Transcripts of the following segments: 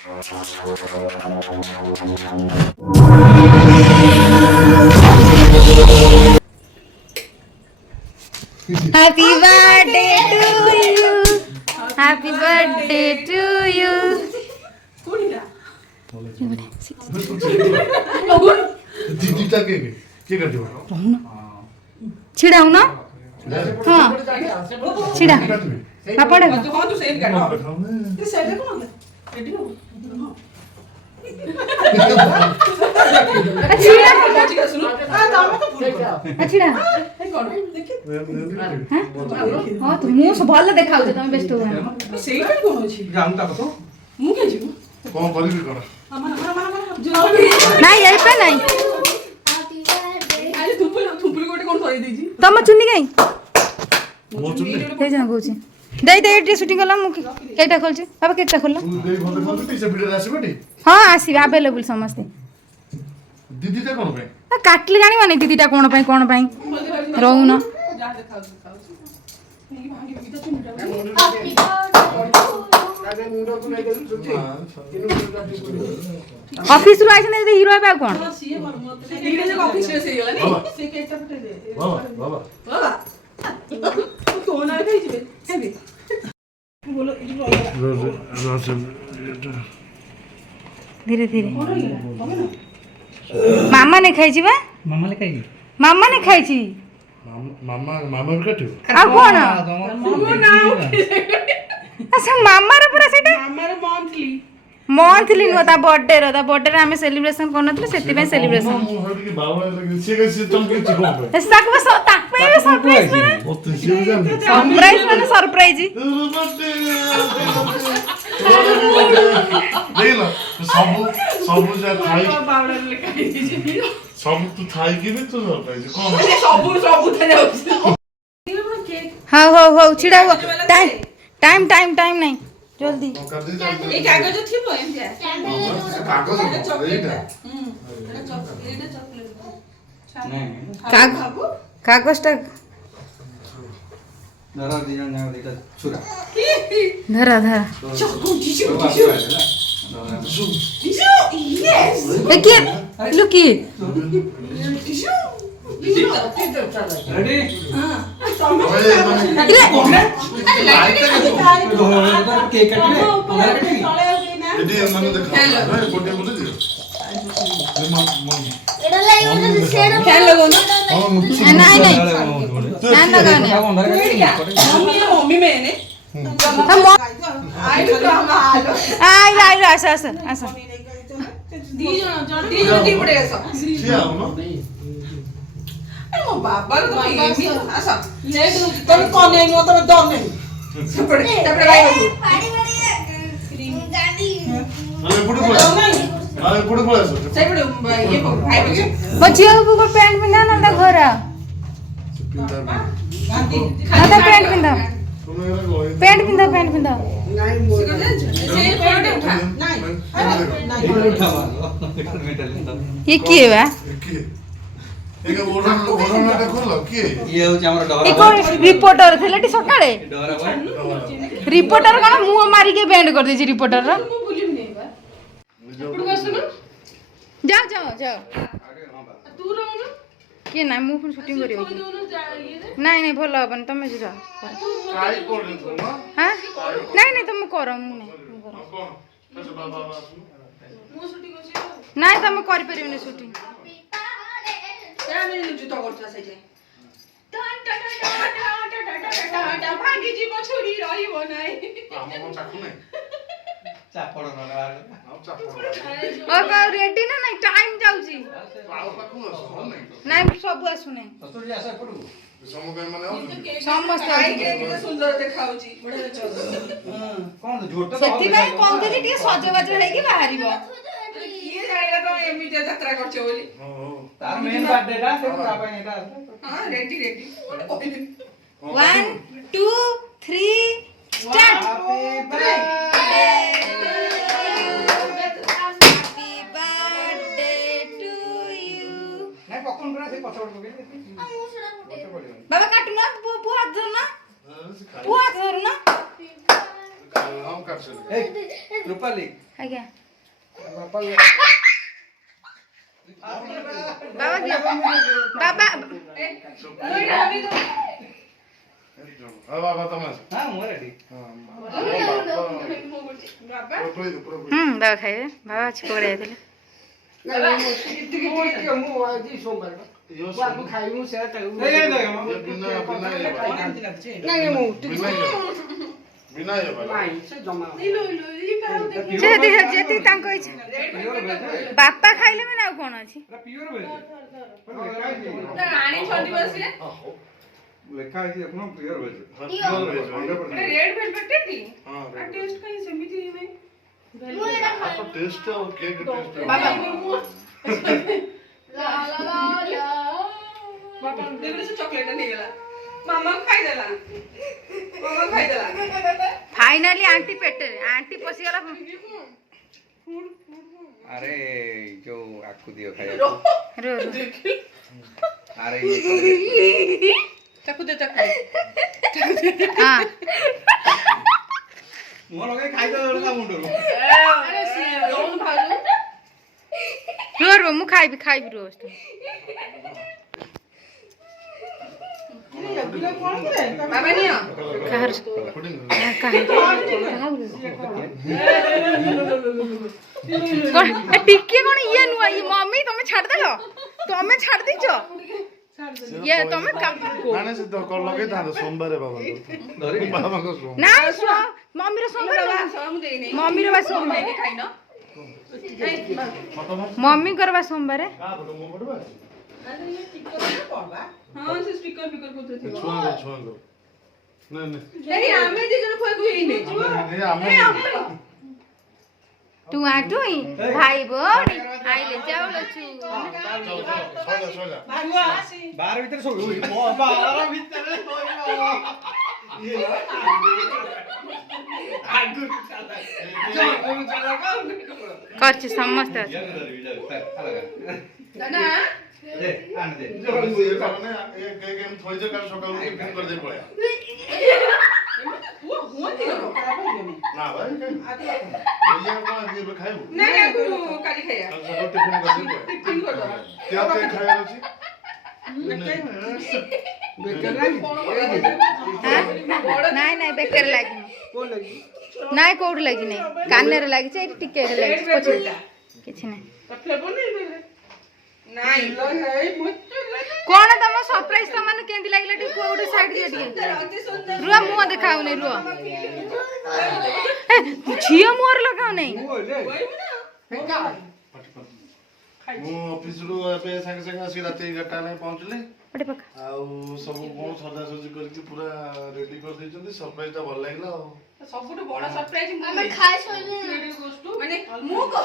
Happy birthday to you. Happy birthday to you. छिड़ा हूं ना हाँ छिड़ा पापड़ भल देखा तुम बेस्ट तम चुनी कहीं दे दे शूटिंग कला केटा खोलছি बाबा केटा खोल हाँ आसी अवेलेबल समस्ते दीदीटा कोन पे काटले जानी माने दीदीटा कोन पे रहू ना ऑफिस रो आइछन दे हीरो बा कोन दीदी जे ऑफिस रे से गेला नी से केटा फटे दे बाबा कोन आ गई जे हेबे बोलो धीरे धीरे मामा ने खाई छी बा मामा ने खाई छी मामा भी काटो आ कोन मामा ना अच्छा मामा रे पूरा सेटा मामा रे मंथली नो ता बर्थडे रे हमें सेलिब्रेशन करनथले सेति पे सेलिब्रेशन की बाबा लगे से चमके चिको पे ताक पे सरप्राइज माने सरप्राइज देखला सब जा थाई बाबा लगे सब तू थाई के भी तो सरप्राइज कोन सब थे जाउ हां छिड़ा हो टाइम नहीं जल्दी ए कागज थिबो एम जा कागज चॉकलेट एटा चॉकलेट कागजटा धरा दिजन जागा देता छुरा धरा चक्कू टिश्यू यस ए के लुकी टिश्यू रेडी हां केक काटले हमारा काटेगी एडी मन देखा कोटे बोले दियो फैन लगो ना नहीं ना लगाने मम्मी मैंने आई आसा दी जण पड़ेगा सब छिया हो ना अरे मो बाबा रे तो ये आसा लेट तुम कोन नहीं हो तो डर नहीं सपड़े भाई अरे पुड़ पड़े सो सपड़े ये भाई बच्चे बच्चियों को पैंट पिंदा ना ता घर खाना पैंट पिंदा पैंट पिंदा से फोटो उठा नहीं ये की है एक ओरना खोलो की ये हो हमर डरा एको रिपोर्टर थेलेटी सकाळे डरा रिपोर्टर कण मुंह मारी के बैंड कर देछि रिपोर्टर रा मैं बुझिम नहीं बा फोटो बस ना जाओ तू रहो ना के ना मु फुन शूटिंग करियो कोई दोनों जा ये नहीं भलो अपन तमे जिरा काय कोड ना हां नहीं तुम करो मु नहीं कौन कैसे बाबा मो शूटिंग होची नहीं तुम कर परियो ने शूटिंग क्या मैं जुतो करता सेटे टन भागी जी मछुरी रहिबो नाही हम चाकू नहीं चापड़ न हम चाकू और का रेडी ना नहीं टाइम जाउची पाव पाकू हो नहीं नहीं सब आसु नहीं ससुर जी आसा पडू समोगा माने हो समस्त आई के किते सुंदर देखाउची बढिया चल हां कोन झोट सेति भाई कोन दे टिके सजबाज हेकी बाहरिबो किए जाइला तो एमिटिया यात्रा करछे बोली तार मेन बर्थडे रा ते बाबा एटा हां रेडी 1 2 3 स्टार्ट हैप्पी नहीं पकन करा से पछड़ पके बाबा काटू ना पु हाथ धर ना पु हाथ धर ना हम कर चले ए रूपाली हाय ଆଜ୍ଞା ବାପା ବାବା ଦିଅ ବାବା ବାବା ତମେ ଆସ। ହଁ ମୁଁ ରେଡି ବାବା ବାବା ଖାଇବେ ବାବା ଅଛି ପକଡ଼ା ଯାଇଥିଲେ ମୁଁ ଆଜି ସୋମବାର ବାବୁ ଖାଇବୁ ସେଟା ଖାଇବୁ ବିନା ନାଇଁ ସେ ଜମା ଯେତିକି ତାଙ୍କ ଇଚ୍ଛା ବାପା ଖାଇଲେ ମାନେ ଆଉ କଣ ଅଛି ପିଓର ଭେଜ ଆଣିଛନ୍ତି ବା ସିଏ ଲେଖା ହେଇଛି ଦେଖୁନ ପିଓର ଭେଜ ରେଡ୍ ଭେଲଭେଟ୍ ଟି ଟେଷ୍ଟ କାଇଁ ସେମିତି ନାହିଁ ଟେଷ୍ଟ ଆଉ କେକ୍ ଟେଷ୍ଟ ବାବା ବାବା ଦେଖୁନ ସେ ଚକଲେଟ ନେଇଗଲା ମାମା ଖାଇଦେଲା फाइनली आंटी पेटे आंटी पसीगला अरे जो आकु दियो खाया रो अरे चाकू दे हां मुंह लगे खाई दो का मुंडो अरे सी रोन भाजू रो मु खाइबी रो बाबा नियो कहर टिके कोन ये नुआ ये मम्मी तुम छाड़ देलो तुम छाड़ दीचो ये तुम माने से तो कॉल लगे था सोमवार बाबा बाबा को सोम ना मम्मी रो सोमवार मम्मी रो सोमवार खाइनो मम्मी करबा सोमवार हां से स्टिकर बिकर कोथे थी छुआ नहीं हमें जे जन कोई कोई नहीं नहीं हमें तू आटू भाई बोड़ी आइले जाओ लचू सोला बाहर भीतर सो बाहर भीतर करछ समस्त ना दे आन दे ये गेम थोड़ी जे काल सकाळ के फिल्म कर दे पळया हुआ थी ना भाई ये को ये खाइबो नहीं गुरु काली खाया कल सकाळ टिफिन कर दे टिफिन कर दो क्या क्या खाया अछि नाई नाई बेकर लागी नाई कोड लागी नहीं कानर लागी छै टिके लागी पछ किछ नहीं फ्लेवर नहीं नहीं कोन तम सरप्राइज त मन केंदी लागला टी कोड साइड दे टी रुआ मुंह देखाउ नहीं रुआ छियो मोर लगाउ नहीं मु ऑफिस रु पे संगे संगे आसी रात 11टा ने पहुंचले अटे पक आउ सब कोन सजा सजी करके पूरा रेडी कर दैछंती सरप्राइज ता भल लागला सबुठ बड़ा सरप्राइज हमें खाए सोइले माने मु को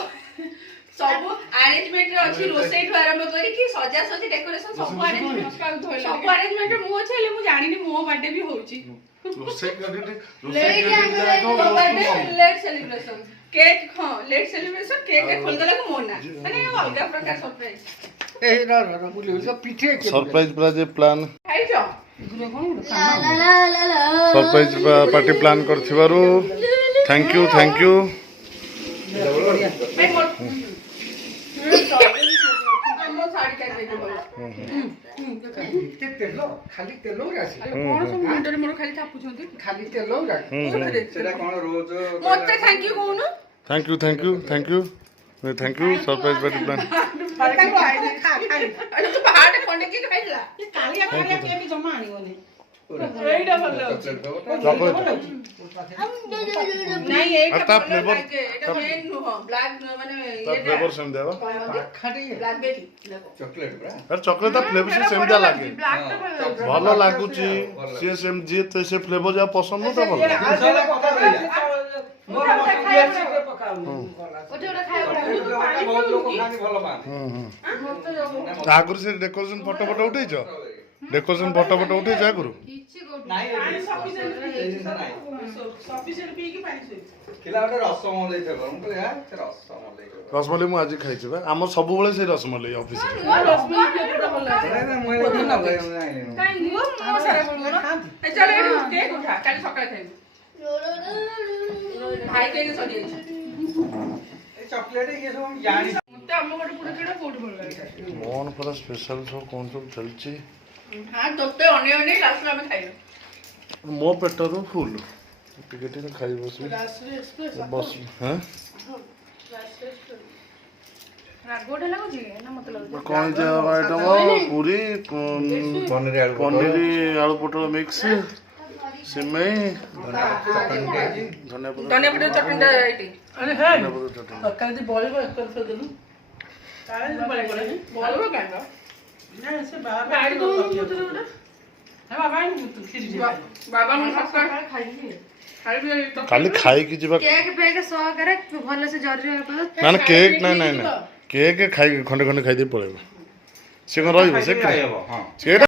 सब अरेंजमेंट रे अछि रोसेट आरंभ करी कि सजा सजी डेकोरेशन सब अरेंजमेंट मु अछि ले मु जानि नि मो बर्थडे भी होउची रोसे करते लेट सेलिब्रेशन केक हां लेट सेलिब्रेशन केक खोल देला को मोना माने अलग प्रकार सरप्राइज ए रा बुले सब पीठे के सरप्राइज पूरा जे प्लान खाइ छ सरप्राइज पार्टी प्लान करथिबारु थैंक यू हमो साड़ी काट दे बोल तेलो खाली तेलो रासी कोन सब मुंडरे मोर खाली थापु छथि खाली तेलो रासी सेरा कोन रोज मते थैंक यू कोनु thank you surprise party plan अरे तू बाहर कोने की खाइला ये कालिया कालिया के भी जमा आनिवने एइडा भल चॉकलेट नहीं एटा ता फ्लेवर एटा मेन नु ब्लैक माने ता फ्लेवर सेम देबा खाटी ब्लैक बेरी देखो चॉकलेट बरा अरे चॉकलेट ता फ्लेवर से सेम दा लागे भलो लागुची से सेम जे ते से फ्लेवर जा पसंद न ता भलो मोर मत के पकाऊ ओटे ओटा खाए बहुत लोग खानी भलो मान आगुर से डेकोरेशन फोटो उठै छ डेकोरेशन फोटो उठै छ आगुर नाही सफिशिएंट पी के पानी से किला ओटे रसमलाई थे हम कहले यार से रसमलाई रसमलाई मु आज खाइ छ बा हमर सब बेले से रसमलाई ऑफिस रे रसमलाई केटा भल अरे ना मोर ना भाई नहीं काई नियो मो सारा बोलू ना ए चल एडी केक उठा काली सकाळे खाइ भाई के सदी ଚକୋଲେଟ ଇଏ ସବୁ ମୁଁ ଜାଣି ମତେ ଆମ ଗୋଟେ ପୁରା କିଣା କୋଉଠି ଭଲ ଲାଗେ ମୋହନ ପରା ସ୍ପେଶାଲ ସବୁ କଣ ସବୁ ଚାଲିଛି ହଁ ତୋତେ ଅନେଇ ଅନେଇ ଲାଷ୍ଟରେ ଆମେ ଖାଇଲୁ ମୋ ପେଟରୁ ଫୁଲ ଟିକେ ଟିକେ ଖାଇ ବସିବି ବସ ହଁ ରାଗଟା ଲାଗୁଛି ନା ମତେ ଲାଗୁଛି କଣ ଆଇଟମ ପୁରୀ ପନିର ଆଳୁ ପୋଟଳ ମିକ୍ସ ସିମେଇ ଧନିଆ ପତ୍ର ଚଟଣିଟା ଏଇଠି ଚଟଣି ତରକାରୀ ଯଦି ବଳିବ ଏକ ଦେଲୁ ବଳିବ କାଇଁ ନା ସେ ବାବା ଗାଡ଼ି ଦଉନୁ ମତେ ଗୋଟେ ବାବା କ୍ଷୀରି ବାବା ମୁଁ ସକାଳେ ଖାଇବି କାଲି ଖାଇକି ଯିବା କେକ୍ ଫେକ୍ ସହକାରେ ଭଲସେ ଜରିରେ ନା ନା କେକ୍ ନାଇଁ କେକ୍ ଖାଇକି ଖଣ୍ଡେ ଖଣ୍ଡେ ଖାଇଦେଇ ପଳେଇବ ସେ କଣ ରହିବ ସେ